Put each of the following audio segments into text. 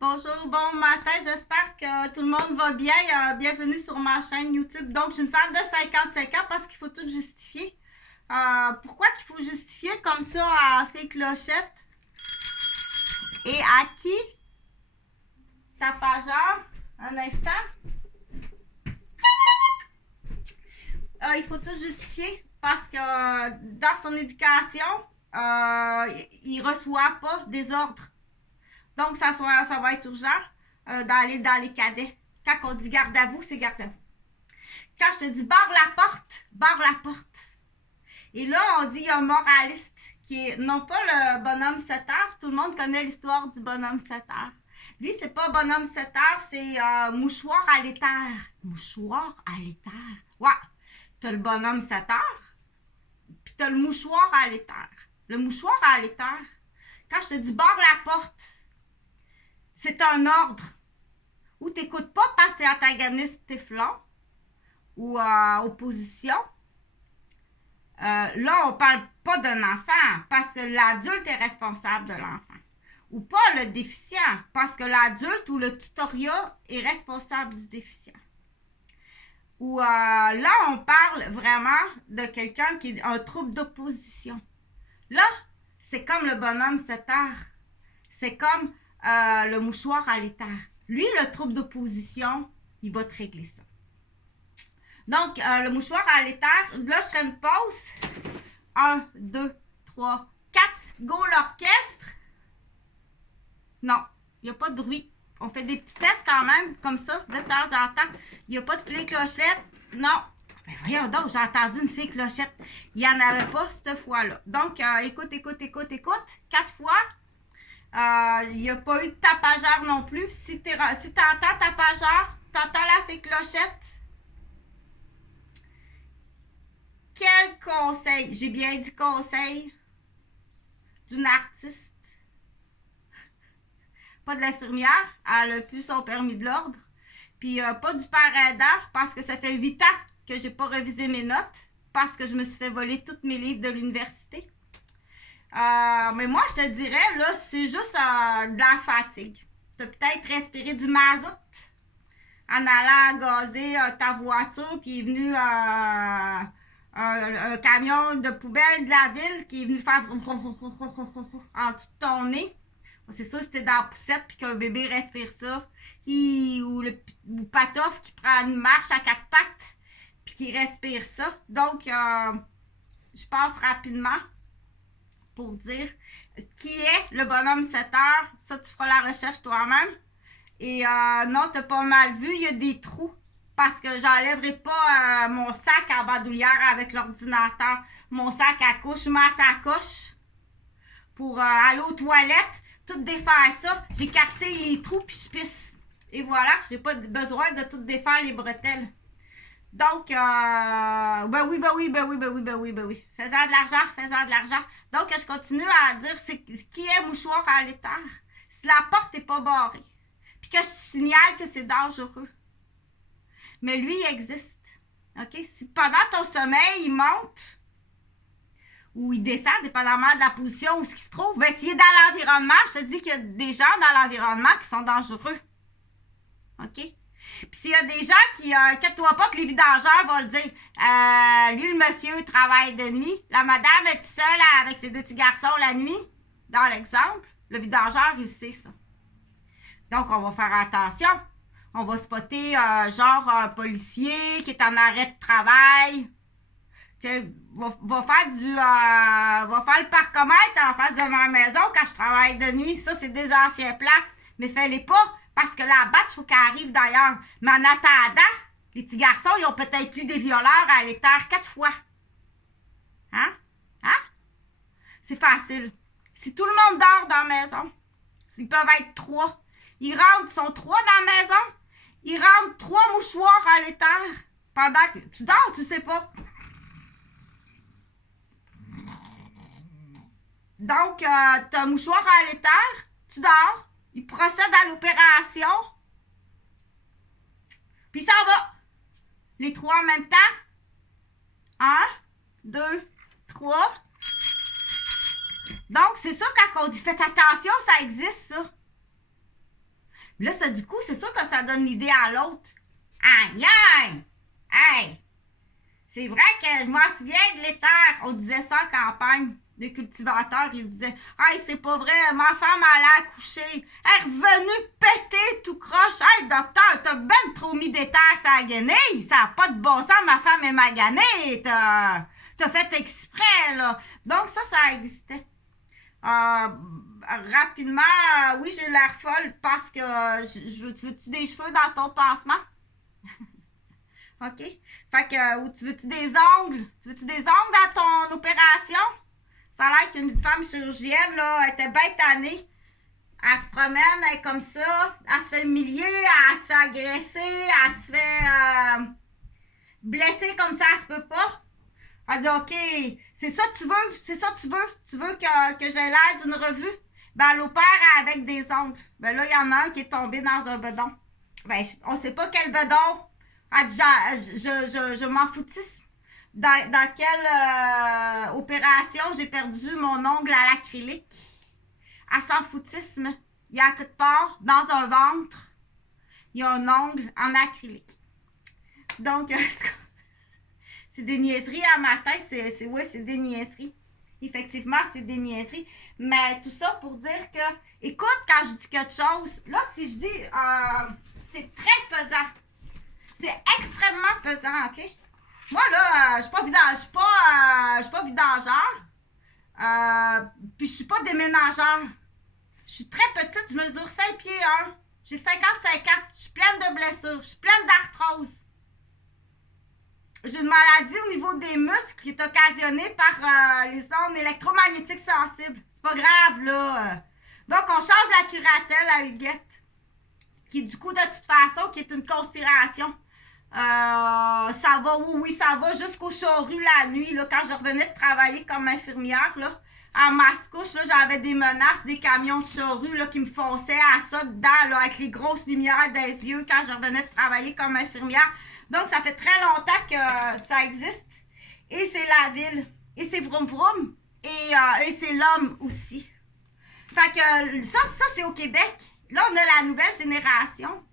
Bonjour, bon matin, j'espère que tout le monde va bien. Bienvenue sur ma chaîne YouTube. Donc, je suis une femme de 55 ans parce qu'il faut tout justifier. Pourquoi qu'il faut justifier comme ça à Fée Clochette? Et à qui? Tapageur. Un instant. Il faut tout justifier parce que dans son éducation, il reçoit pas des ordres. Donc, ça va être urgent d'aller dans les cadets. Quand on dit garde à vous, c'est garde à vous. Quand je te dis barre la porte. Et là, on dit un moraliste qui est non pas le bonhomme 7 heures. Tout le monde connaît l'histoire du bonhomme 7 heures. Lui, c'est pas bonhomme 7 heures, c'est mouchoir à l'éther. Mouchoir à l'éther. Ouais. T'as le bonhomme 7 heures, puis t'as le mouchoir à l'éther. Le mouchoir à l'éther, quand je te dis barre la porte, c'est un ordre. Ou t'écoutes pas parce que t'es antagoniste téflon ou opposition. Là, on parle pas d'un enfant parce que l'adulte est responsable de l'enfant. Ou pas le déficient parce que l'adulte ou le tutorat est responsable du déficient. Ou là, on parle vraiment de quelqu'un qui a un trouble d'opposition. Là, c'est comme le bonhomme 7 heures. C'est comme le mouchoir à l'éther. Lui, le trouble d'opposition, il va te régler ça. Donc, le mouchoir à l'éther, là, je ferai une pause. 1, 2, 3, 4. Go l'orchestre. Non, il n'y a pas de bruit. On fait des petits tests quand même, comme ça, de temps en temps. Il n'y a pas de fée clochette. Non. Ben voyons donc, j'ai entendu une fée clochette. Il n'y en avait pas cette fois-là. Donc, écoute. 4 fois. Il n'y a pas eu de tapageur non plus. Si tu entends tapageur, tu entends la fée clochette. Quel conseil, j'ai bien dit conseil, d'une artiste, pas de l'infirmière, elle a plus son permis de l'ordre, puis pas du père aidant, parce que ça fait 8 ans que j'ai pas révisé mes notes, parce que je me suis fait voler tous mes livres de l'université. Mais moi, je te dirais, là, c'est juste de la fatigue. Tu as peut-être respiré du mazout en allant gazer ta voiture, puis est venu un camion de poubelle de la ville qui est venu faire en dessous de ton nez. C'est ça, c'était dans la poussette puis qu'un bébé respire ça. Ou Patoff qui prend une marche à 4 pattes puis qui respire ça. Donc, je passe rapidement pour dire qui est le bonhomme 7 heures. Ça, tu feras la recherche toi-même. Et non, t'as pas mal vu, il y a des trous. Parce que j'enlèverai pas mon sac en bandoulière avec l'ordinateur. Mon sac à couche, je mets à sacoche pour aller aux toilettes. Tout défaire ça, j'écartille les trous puis je pisse. Et voilà, j'ai pas besoin de tout défaire les bretelles. Donc, ben oui. Faisant de l'argent. Donc, je continue à dire qui est mouchoir à l'éther. Si la porte n'est pas barrée, puis que je signale que c'est dangereux. Mais lui, il existe. OK? Si pendant ton sommeil, il monte, ou il descend, dépendamment de la position où il se trouve, bien, s'il est dans l'environnement, je te dis qu'il y a des gens dans l'environnement qui sont dangereux. OK? Puis s'il y a des gens qui, inquiète-toi pas que les vidangeurs vont le dire, lui, le monsieur, travaille de nuit. La madame est seule avec ses 2 petits garçons la nuit, dans l'exemple. Le vidangeur, il sait ça. Donc, on va faire attention. On va spotter genre un policier qui est en arrêt de travail. Va faire le parcomètre en face de ma maison quand je travaille de nuit. Ça, c'est des anciens plans. Mais fais-les pas parce que la batch, il faut qu'elle arrive d'ailleurs. Mais en attendant, les petits garçons, ils ont peut-être eu des violeurs à l'éther 4 fois. Hein? C'est facile. Si tout le monde dort dans la maison, ils peuvent être 3. Ils sont 3 dans la maison. Ils rentrent 3 mouchoirs à l'éther pendant que tu dors, tu sais pas. Donc, tu as un mouchoir à l'éther, tu dors, il procède à l'opération, puis ça va. Les 3 en même temps. 1, 2, 3. Donc, c'est ça quand on dit faites attention, ça existe, ça. Là, ça, du coup, c'est sûr que ça donne l'idée à l'autre. Aïe, aïe! Hey! C'est vrai que je m'en souviens de l'éther. On disait ça en campagne. Les cultivateurs, ils disaient hey, c'est pas vrai, ma femme allait accoucher. Elle est revenue péter tout croche. Hey, docteur, t'as ben trop mis d'éther sur la guenille. Ça n'a pas de bon sens, ma femme est maganée. T'as fait exprès, là. Donc, ça existait. Rapidement, oui, j'ai l'air folle parce que tu veux-tu des cheveux dans ton pansement? OK? Fait que, ou tu veux-tu des ongles? Tu veux-tu des ongles dans ton opération? Ça a l'air qu'une femme chirurgienne, là, elle était bien tannée. Elle se promène, elle est comme ça, elle se fait humilier, elle se fait agresser, elle se fait blesser comme ça, elle se peut pas. Elle dit, OK, c'est ça que tu veux, c'est ça que tu veux. Tu veux que j'ai l'air d'une revue? Ben, elle opère avec des ongles. Ben là, il y en a un qui est tombé dans un bedon. Ben, on sait pas quel bedon. Elle dit, je m'en foutisse. Dans quelle opération j'ai perdu mon ongle à l'acrylique? À sans foutisme. Il y a quelque part, dans un ventre, il y a un ongle en acrylique. Donc, c'est des niaiseries à matin. Oui, c'est des niaiseries. Effectivement, c'est des niaiseries. Mais tout ça pour dire que, écoute, quand je dis quelque chose, là, si je dis, c'est très pesant. C'est extrêmement pesant, OK? Moi, là, je suis pas vidangeur. Puis je suis pas déménageur. Je suis très petite, je mesure 5 pieds 1. J'ai 55 ans. Je suis pleine de blessures. Je suis pleine d'arthrose. J'ai une maladie au niveau des muscles qui est occasionnée par les ondes électromagnétiques sensibles. C'est pas grave, là. Donc, on change la curatelle à Huguette. Qui, du coup, de toute façon, qui est une conspiration. Ça va, oui, ça va jusqu'au charrue la nuit, là, quand je revenais de travailler comme infirmière, là. À Mascouche, là, j'avais des menaces, des camions de charrue, là, qui me fonçaient à ça dedans, là, avec les grosses lumières des yeux quand je revenais de travailler comme infirmière. Donc, ça fait très longtemps que ça existe. Et c'est la ville. Et c'est vroom vroom. Et c'est l'homme aussi. Fait que ça c'est au Québec. Là, on a la nouvelle génération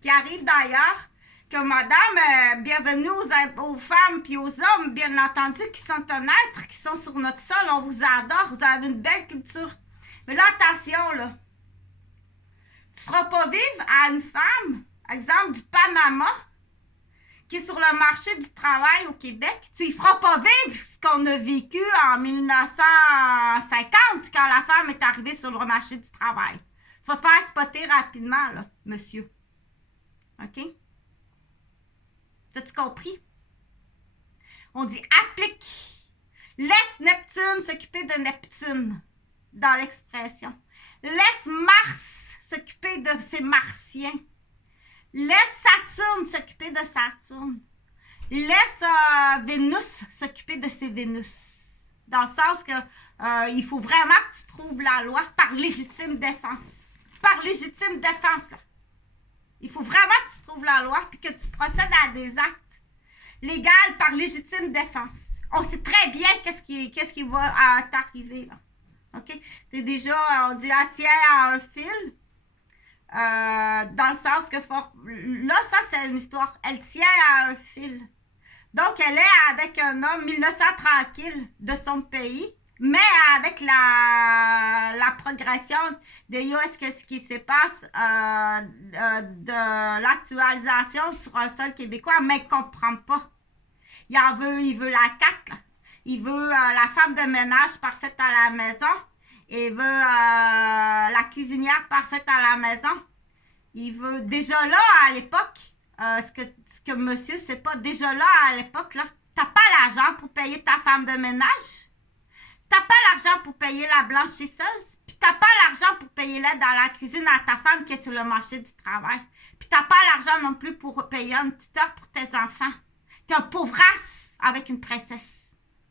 qui arrive d'ailleurs. Que madame, bienvenue aux femmes puis aux hommes, bien entendu, qui sont honnêtes, qui sont sur notre sol. On vous adore, vous avez une belle culture. Mais là, attention, là. Tu feras pas vivre à une femme, exemple du Panama, qui est sur le marché du travail au Québec. Tu y feras pas vivre ce qu'on a vécu en 1950, quand la femme est arrivée sur le marché du travail. Tu vas te faire spotter rapidement, là, monsieur. OK? T'as-tu compris? On dit applique. Laisse Neptune s'occuper de Neptune dans l'expression. Laisse Mars s'occuper de ses Martiens. Laisse Saturne s'occuper de Saturne. Laisse Vénus s'occuper de ses Vénus. Dans le sens que il faut vraiment que tu trouves la loi par légitime défense. Par légitime défense, là. Il faut vraiment que tu trouves la loi puis que tu procèdes à des actes légaux par légitime défense. On sait très bien qu'est-ce qui va t'arriver, là. OK? T'es déjà, on dit, tiens à un fil. Dans le sens que, là, ça, c'est une histoire. Elle tient à un fil. Donc, elle est avec un homme 1900 tranquille de son pays, mais avec la progression de ce qui se passe de l'actualisation sur un sol québécois, mais il ne comprend pas. Il veut la CAQ, là. Il veut la femme de ménage parfaite à la maison. Il veut la cuisinière parfaite à la maison. Il veut, déjà là, à l'époque, ce que monsieur sait pas, déjà là, à l'époque, là, t'as pas l'argent pour payer ta femme de ménage. T'as pas l'argent pour payer la blanchisseuse. Puis t'as pas l'argent pour payer l'aide dans la cuisine à ta femme qui est sur le marché du travail. Puis t'as pas l'argent non plus pour payer un tuteur pour tes enfants. T'es un pauvrasse avec une princesse.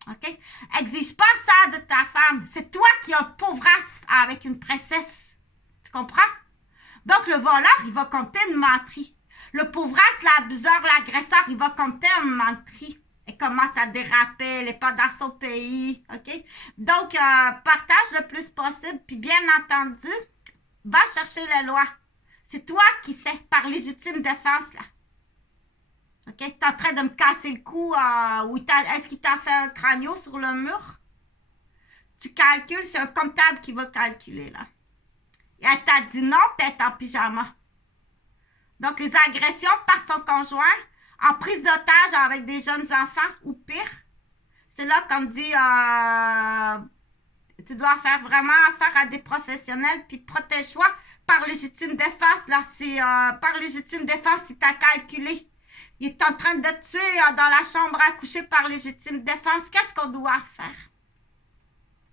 OK? Exige pas ça de ta femme. C'est toi qui es un pauvrasse avec une princesse. Tu comprends? Donc, le voleur, il va compter une menterie. Le pauvrasse, l'abuseur, l'agresseur, il va compter une menterie. Elle commence à déraper, elle n'est pas dans son pays. OK? Donc, partage le plus possible. Puis, bien entendu, va chercher la loi. C'est toi qui sais, par légitime défense, là. OK? T'es en train de me casser le cou, ou est-ce qu'il t'a fait un crânio sur le mur? Tu calcules, c'est un comptable qui va calculer, là. Et elle t'a dit non, puis elle est en pyjama. Donc, les agressions par son conjoint, en prise d'otage avec des jeunes enfants, ou pire, c'est là qu'on dit, tu dois faire vraiment affaire à des professionnels, puis protège-toi par légitime défense, là. C'est par légitime défense, si t'as calculé. Il est en train de te tuer dans la chambre à coucher par légitime défense. Qu'est-ce qu'on doit faire?